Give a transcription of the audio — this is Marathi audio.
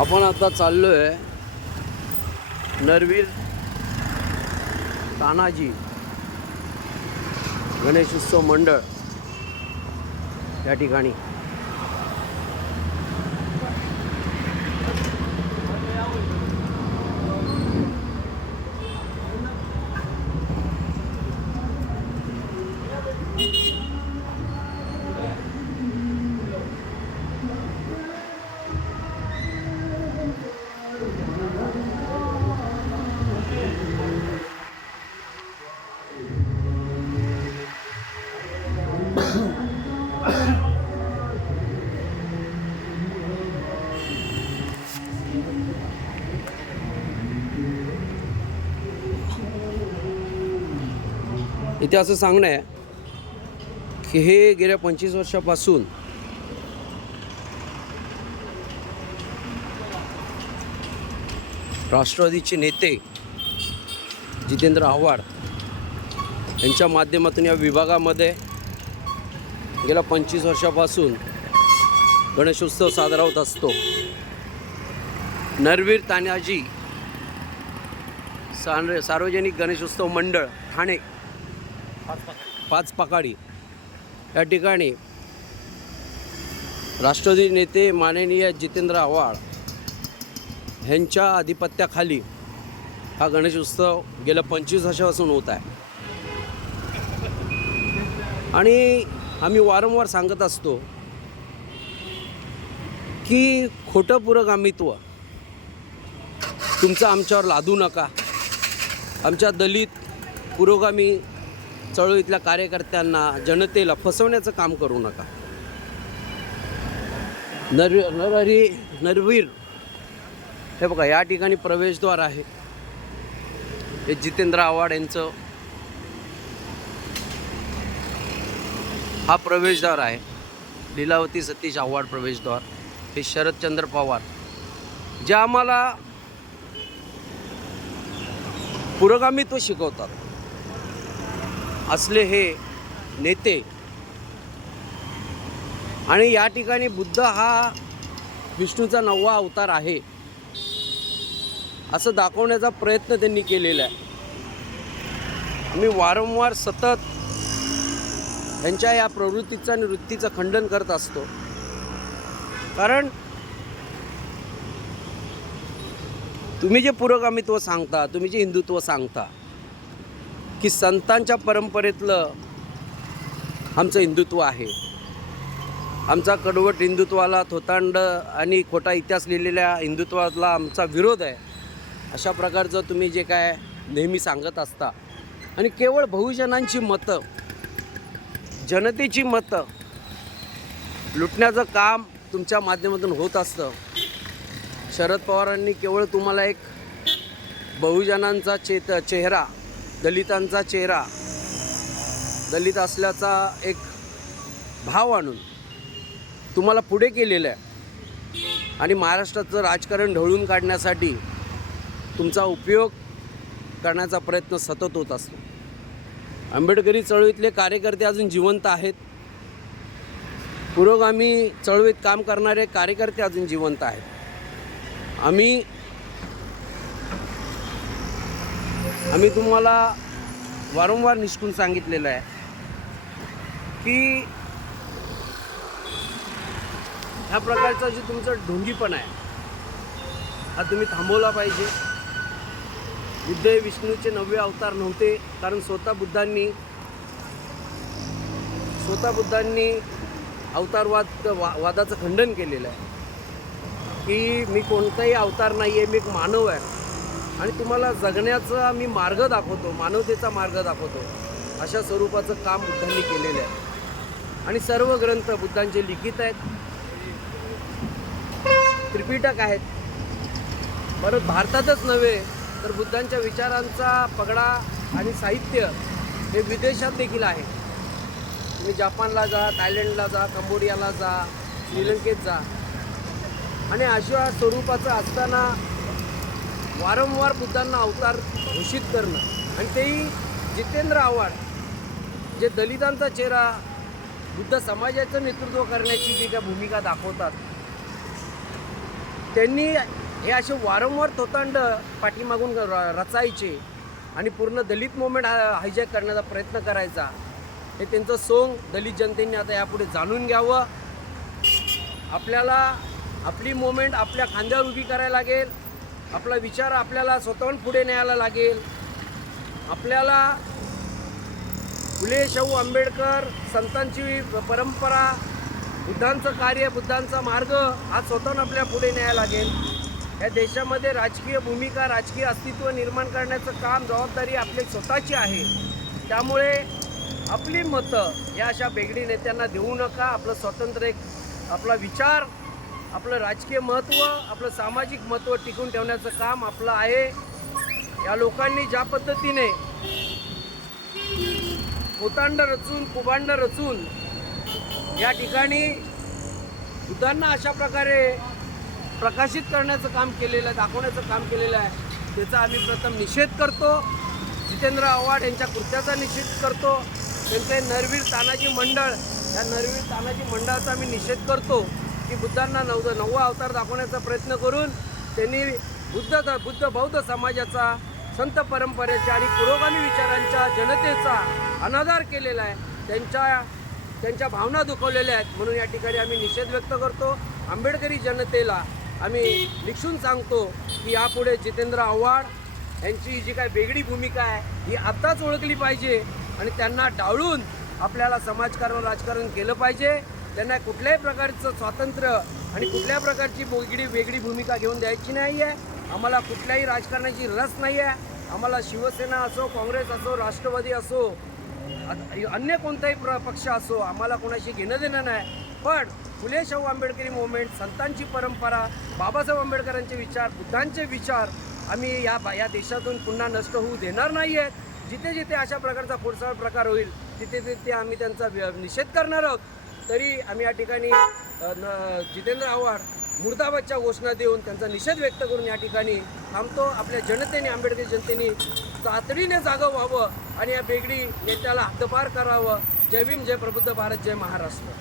आपण आता चाललोय नरवीर तानाजी गणेशोत्सव मंडळ या ठिकाणी। इथे असं सांगणं आहे की हे गेल्या 25 वर्षापासून राष्ट्रवादीचे नेते जितेंद्र आव्हाड यांच्या माध्यमातून या विभागामध्ये गेल्या 25 वर्षापासून गणेशोत्सव साजरा होत असतो। नरवीर तानाजी सार्वजनिक गणेशोत्सव मंडळ ठाणे पाच पकाडी या ठिकाणी राष्ट्रवादी नेते माननीय जितेंद्र आव्हाड यांच्या आधिपत्याखाली हा गणेशोत्सव गेल्या 25 वर्षापासून होत आहे। आणि आम्ही वारंवार सांगत असतो की खोटं पुरोगामित्व तुमचं आमच्यावर लादू नका। आमच्या दलित पुरोगामी चळवळीतल्या कार्यकर्त्यांना जनतेला फसवण्याचं काम करू नका। नरवीर हे बघा, या ठिकाणी प्रवेशद्वार आहे। हे जितेंद्र आव्हाड यांचं हा प्रवेशद्वार आहे। लीलावती सतीश आव्हाड प्रवेशद्वार। हे शरदचंद्र पवार जे आम्हाला पुरोगामित्व शिकवतात असले हे नेते। आणि या ठिकाणी बुद्ध हा विष्णूचा 9वा अवतार आहे असं दाखवण्याचा प्रयत्न त्यांनी केलेला आहे। आम्ही वारंवार सतत त्यांच्या या प्रवृत्तीचं आणि वृत्तीचं खंडन करत असतो। कारण तुम्ही जे पुरोगामित्व सांगता, तुम्ही जे हिंदुत्व सांगता की संतांच्या परंपरेतलं आमचं हिंदुत्व आहे, आमचा कडवट हिंदुत्वाला, थोतांड आणि खोटा इतिहास लिहिलेल्या हिंदुत्वाला आमचा विरोध आहे, अशा प्रकारचं तुम्ही जे काय नेहमी सांगत असता आणि केवळ बहुजनांची मतं, जनतेची मतं लुटण्याचं काम तुमच्या माध्यमातून होत असतं। शरद पवारांनी केवळ तुम्हाला एक बहुजनांचा चेहरा, दलितांचा चेहरा, दलित असल्याचा एक भाव आणून तुम्हाला पुढे केलेलं आहे आणि महाराष्ट्राचं राजकारण ढवळून काढण्यासाठी तुमचा उपयोग करण्याचा प्रयत्न सतत होत असतो। आंबेडकरी चळवळीतले कार्यकर्ते अजून जिवंत आहेत, पुरोगामी चळवळीत काम करणारे कार्यकर्ते अजून जिवंत आहेत। आम्ही तुम्हाला वारंवार निष्ठून सांगितलेलं आहे की ह्या प्रकारचा जो तुमचा ढोंगीपणा आहे हा तुम्ही थांबवला पाहिजे। बुद्ध हे विष्णूचे 9वे अवतार नव्हते, कारण स्वतः बुद्धांनी वादाचं खंडन केलेलं आहे की मी कोणताही अवतार नाही आहे, मी एक मानव आहे आणि तुम्हाला जगण्याचा मी मार्ग दाखवतो, मानवतेचा मार्ग दाखवतो, अशा स्वरूपाचं काम बुद्धांनी केलेलं आहे। आणि सर्व ग्रंथ बुद्धांचे लिखित आहेत, त्रिपिटक आहेत। परत भारतातच नव्हे तर बुद्धांच्या विचारांचा पगडा आणि साहित्य हे विदेशात देखील आहे। तुम्ही जापानला जा, थायलंडला जा, कंबोडियाला जा, श्रीलंकेत जा आणि अशा स्वरूपाचं असताना वारंवार बुद्धांना अवतार घोषित करणं आणि तेही जितेंद्र आव्हाड जे दलितांचा चेहरा, बुद्ध समाजाचं नेतृत्व करण्याची जी काय भूमिका दाखवतात त्यांनी हे असे वारंवार थोतांड पाठीमागून रचायचे आणि पूर्ण दलित मुवमेंट हायजॅक करण्याचा प्रयत्न करायचा. हे त्यांचं सोंग दलित जनतेने आता यापुढे जाणून घ्यावं. आपल्याला आपली मुवमेंट आपल्या खांद्यावर उभी करायला लागेल. आपला विचार आपल्याला स्वतःहून पुढे न्यायला लागेल. आपल्याला फुले शाहू आंबेडकर संतांची परंपरा, बुद्धांचं कार्य, बुद्धांचा मार्ग हा स्वतःहून आपल्या पुढे न्यायला लागेल. या देशामध्ये राजकीय भूमिका, राजकीय अस्तित्व निर्माण करण्याचं काम, जबाबदारी आपली स्वतःची आहे. त्यामुळे आपली मतं या अशा बेगडी नेत्यांना देऊ नका. आपलं स्वातंत्र्य, आपला विचार, आपलं राजकीय महत्त्व, आपलं सामाजिक महत्त्व टिकून ठेवण्याचं काम आपलं आहे. या लोकांनी ज्या पद्धतीने कोतांड रचून, कुभांड रचून या ठिकाणी बुद्धांना अशा प्रकारे प्रकाशित करण्याचं काम केलेलं आहे, दाखवण्याचं काम केलेलं आहे, त्याचा आम्ही प्रथम निषेध करतो. जितेंद्र आव्हाड यांच्या कृत्याचा निषेध करतो. त्यांचे नरवीर तानाजी मंडळ, या नरवीर तानाजी मंडळाचा आम्ही निषेध करतो की बुद्धांना नववा अवतार दाखवण्याचा प्रयत्न करून त्यांनी बुद्ध बौद्ध समाजाचा, संत परंपरेच्या आणि पुरोगामी विचारांच्या जनतेचा अनादर केलेला आहे. त्यांच्या भावना दुखवलेल्या आहेत. म्हणून या ठिकाणी आम्ही निषेध व्यक्त करतो. आंबेडकरी जनतेला आम्ही लिखून सांगतो की यापुढे जितेंद्र आव्हाड यांची जी काय वेगळी भूमिका आहे ही आत्ताच ओळखली पाहिजे आणि त्यांना डावळून आपल्याला समाजकारण, राजकारण केलं पाहिजे. त्यांना कुठल्याही प्रकारचं स्वातंत्र्य आणि कुठल्या प्रकारची वेगळी भूमिका घेऊन द्यायची नाही आहे. आम्हाला कुठल्याही राजकारणाची रस नाही आहे. आम्हाला शिवसेना असो, काँग्रेस असो, राष्ट्रवादी असो, अन्य कोणताही पक्ष असो, आम्हाला कोणाशी घेणं देणं नाही. पण फुले शाहू आंबेडकरी मुवमेंट, संतांची परंपरा, बाबासाहेब आंबेडकरांचे विचार, बुद्धांचे विचार आम्ही या देशातून पुन्हा नष्ट होऊ देणार नाही आहेत. जिथे जिथे अशा प्रकारचा पुढचा प्रकार होईल तिथे तिथे आम्ही त्यांचा निषेध करणार आहोत. तरी आम्ही या ठिकाणी जितेंद्र आव्हाड मुर्दाबादच्या घोषणा देऊन त्यांचा निषेध व्यक्त करून या ठिकाणी थांबतो. आपल्या जनतेने, आंबेडकरी जनतेने तातडीने जागं व्हावं आणि या बेगडी नेत्याला हद्दपार करावं. जय भीम, जय प्रबुद्ध भारत, जय महाराष्ट्र.